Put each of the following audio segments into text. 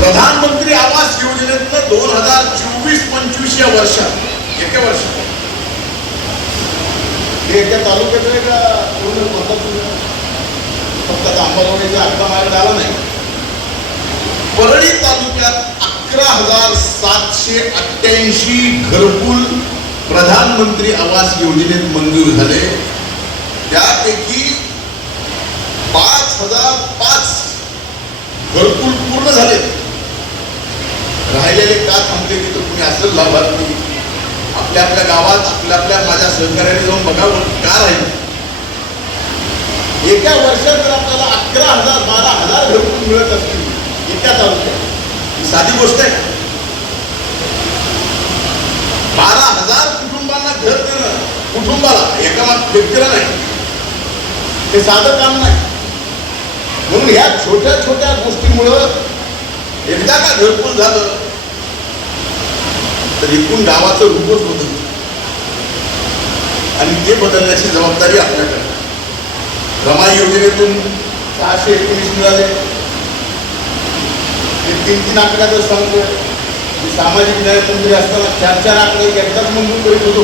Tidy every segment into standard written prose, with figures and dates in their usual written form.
प्रधानमंत्री आवास योजनेतनं 2024-25 या वर्षात एका वर्षात एका तालुक्यात का पूर्ण फक्त अंबाजोगाईचा आकडा मार्ग आला नाही. परळी तालुक्यात 11,788 घरकुल प्रधानमंत्री आवास योजनेत मंजूर झाले. त्यापैकी 5,005 घरकुल पूर्ण झाले. राहिलेले का थांबले की तो तुम्ही असं लाभार्थी आपल्या आपल्या गावात आपल्या माझ्या सहकार्याने जाऊन बघावं का राहील. एका वर्षात जर आपल्याला 11,000-12,000 घरकुल मिळत असतील एका तालुक्यात, ही साधी गोष्ट आहे. 12,000 कुटुंबांना घर देणं, कुटुंबाला एका व्यक्तीला नाही, हे साधं काम नाही. म्हणून ह्या छोट्या छोट्या गोष्टीमुळं एकदा का घरकुल झालं तर एकूण गावाचं रूपच बदलतं आणि ते बदलण्याची जबाबदारी आपल्याकडे. रमाई योजनेतून 619 मिळाले. ते 3-3 आकडा जर सांगतोय, सामाजिक न्याय मंत्री असताना 4-4 आकडे एकदाच मंजूर करीत होतो.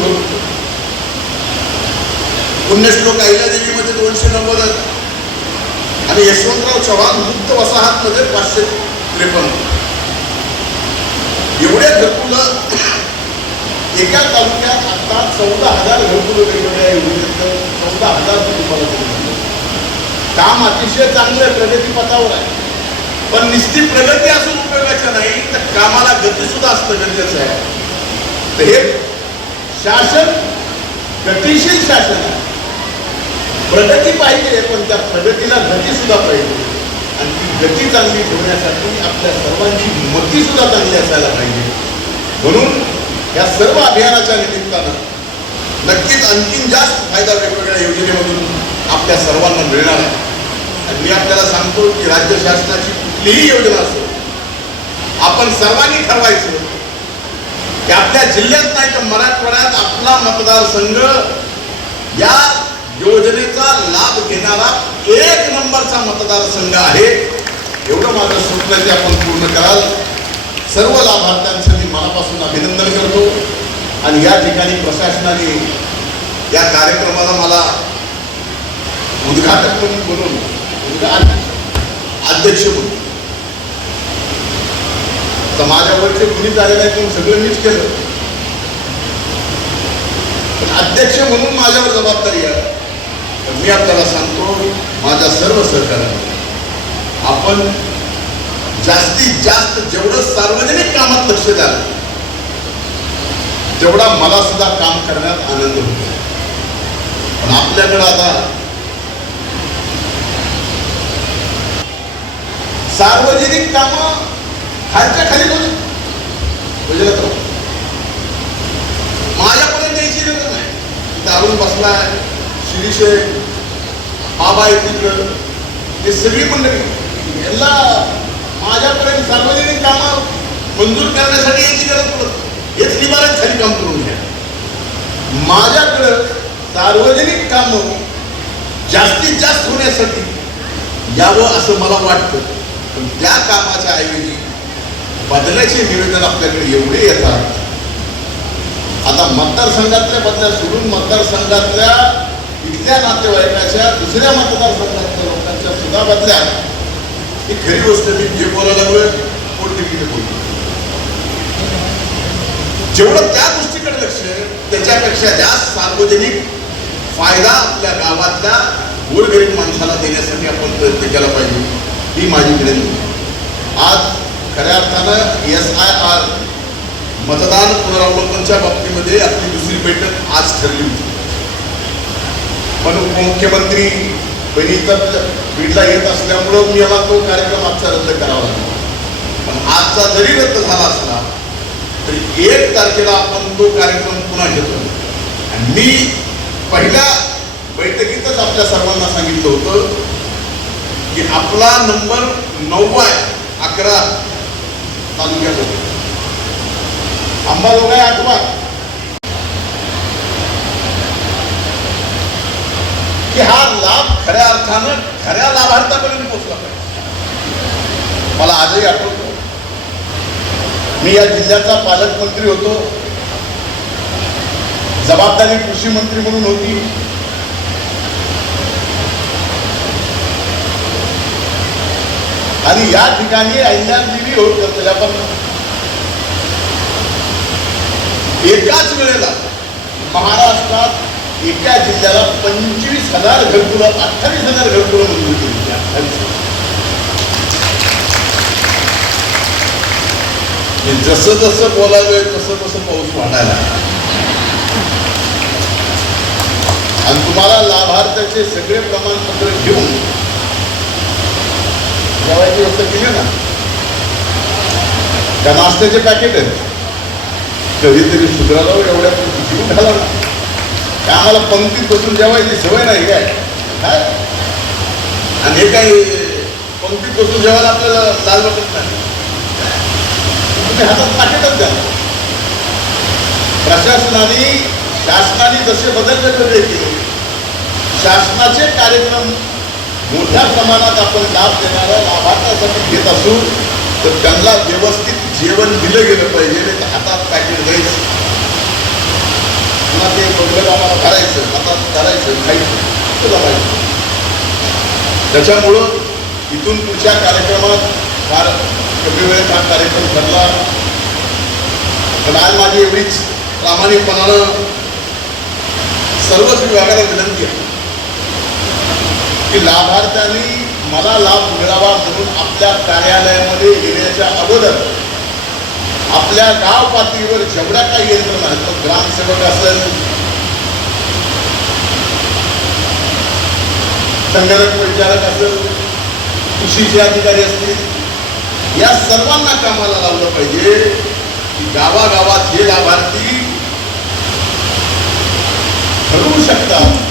पुण्यश्लोक अहिल्यादेवीमध्ये 290 आणि यशवंतराव चव्हाण मुक्त वसाहतमध्ये 553. एवढ्या घरकुल एका तालुक्यात आता 14,000 घरकुल वेगवेगळ्या योजनेत 14,000 कुटुंबाला काम अतिशय चांगलं प्रगतीपथावर आहे. पण निश्चित प्रगती असून उपयोगाच्या नाही, तर कामाला गती सुद्धा असणं गरजेचं आहे. तर हे शासन गतिशील शासन आहे. प्रगती पाहिजे, पण त्या प्रगतीला गती सुद्धा पाहिजे. आणि ती गती चांगली ठेवण्यासाठी आपल्या सर्वांची मती सुद्धा चांगली असायला पाहिजे. म्हणून या सर्व अभियानाच्या निमित्तानं नक्कीच आणखीन जास्त फायदा वेगवेगळ्या योजनेमधून आपल्या सर्वांना मिळणार आहे. आणि मी आपल्याला सांगतो की राज्य शासनाची कुठलीही योजना असेल, आपण सर्वांनी ठरवायचं की आपल्या जिल्ह्यात नाही तर मराठवाड्यात आपला मतदारसंघ या योजनेचा लाभ घेणारा 1 नंबरचा मतदारसंघ आहे. एवढं माझं स्वप्न ते आपण पूर्ण कराल. सर्व लाभार्थ्यांचं मी मनापासून अभिनंदन करतो. आणि या ठिकाणी प्रशासनाने या कार्यक्रमाला मला उद्घाटक म्हणून बोलवलं, अध्यक्ष म्हणून. तर माझ्यावरचे कुणीच आले नाही, पण सगळं मीच केलं. पण अध्यक्ष म्हणून माझ्यावर जबाबदारी आहे. मी आपल्याला सांगतो, माझ्या सर्व सहकार्याने आपण जास्तीत जास्त जेवढं सार्वजनिक कामात लक्ष द्याल तेवढा मला सुद्धा काम करण्यात आनंद होतो. पण आपल्याकडे आता सार्वजनिक कामं खालच्या खाली होती. माझ्यापर्यंत यायची गरज नाही. दारून बसलाय, शिरीष बाबा आहे तिकडं, हे सगळी मंडळी यांना माझ्यापर्यंत सार्वजनिक कामं मंजूर करण्यासाठी याची गरज पडत. हेच निवारण खाली काम करून घ्या. माझ्याकडं सार्वजनिक कामं जास्तीत जास्त होण्यासाठी यावं असं मला वाटतं. पण त्या कामाच्या ऐवजी बदलाचे निवेदन आपल्याकडे एवढे येतात. आता मतदारसंघातल्या बदल्या सोडून मतदारसंघातल्या इथल्या नातेवाईकाच्या दुसऱ्या मतदारसंघातल्या लोकांच्या सुद्धा बदल्या, ही खरी गोष्ट. मी जे बोलायला लागलोय पोटतिकीट बोलतो. जेवढं त्या गोष्टीकडे लक्ष त्याच्यापेक्षा जास्त सार्वजनिक फायदा आपल्या गावातल्या गोरगरीब माणसाला देण्यासाठी आपण प्रयत्न केला पाहिजे, ही माझी विनंती. आज खऱ्या अर्थानं SIR मतदान पुनरावलोकनच्या बाबतीमध्ये आपली दुसरी बैठक आज ठरली होती. पण उपमुख्यमंत्री बहिणीचा बीडला येत असल्यामुळं मी याला तो कार्यक्रम आजचा रद्द करावा लागला. पण आजचा जरी रद्द झाला असला तरी 1 तारखेला आपण तो कार्यक्रम पुन्हा घेतो. आणि मी पहिल्या बैठकीतच आपल्या सर्वांना सांगितलं होतं की आपला नंबर 9 आहे 11 तालुक्यात होतो. अंबाजोगाई 8वा, की हा लाभ खऱ्या अर्थानं खऱ्या लाभार्थ्यापर्यंत पोहोचला पाहिजे. मला आजही आठवतो मी या जिल्ह्याचा पालकमंत्री होतो, जबाबदारी कृषी मंत्री म्हणून होती. आणि या ठिकाणी अहिल्यादेवी होळकर आपण एकाच वेळेला महाराष्ट्रात एका जिल्ह्याला 25,000 घरकुलं 28,000 घरकुलं मंजूर केली. 28 जसं जसं बोलावे तसं तसं पाऊस वाढायला. आणि तुम्हाला लाभार्थ्याचे सगळे प्रमाणपत्र घेऊन जेवायची व्यवस्था केली ना. त्या नाश्त्याचे पॅकेट आहेत, कधीतरी सुधाराला एवढ्या जीव घाला ना. आम्हाला पंक्तीत बसून जेवायची सवय नाही काय. आणि हे काही पंक्तीत बसून जेवायला आपल्याला लाल वाटत नाही. तुम्ही हातात पाकिटच द्या. प्रशासनाने शासनाने जसे बदल वेगवेगळे केले, शासनाचे कार्यक्रम मोठ्या प्रमाणात आपण लाभ देणाऱ्या लाभार्थ्यासाठी घेत असू तर त्यांना व्यवस्थित जेवण दिलं गेलं पाहिजे. हातात पॅकेट द्यायचं, पुन्हा ते बरोबर आम्हाला करायचं, हातात करायचं, खायचं तुला पाहिजे. त्याच्यामुळं इथून पुढच्या कार्यक्रमात फार कमी वेळेत हा कार्यक्रम ठरला. पण आज माझी एवढीच प्रामाणिकपणानं सर्वच विभागाला विनंती आहे की लाभार्थ्यांनी मला लाभ मिळावा म्हणून आपल्या कार्यालयामध्ये येण्याच्या अगोदर आपल्या गाव पातळीवर जेवढ्या काही यंत्रणा आहेत, मग ग्रामसेवक असेल, संगणक परिचारक असेल, कृषीचे अधिकारी असतील, या सर्वांना कामाला लावलं पाहिजे की गावागावात जे लाभार्थी ठरवू शकतात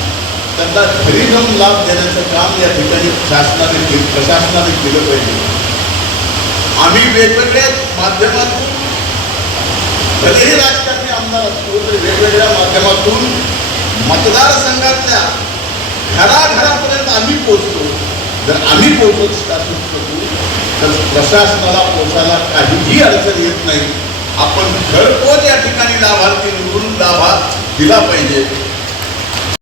त्यांना घरी जाऊन लाभ देण्याचं काम या ठिकाणी शासनाने प्रशासनाने केलं पाहिजे. आम्ही वेगवेगळ्या माध्यमातून भलेही राजकारणी आमदार असतो तरी वेगवेगळ्या माध्यमातून मतदारसंघातल्या घराघरापर्यंत आम्ही पोहोचतो. जर आम्ही पोहोचत असू तर प्रशासनाला पोहोचायला काहीही अडचण येत नाही. आपण घरपोच या ठिकाणी लाभार्थी निवडून लाभ दिला पाहिजे.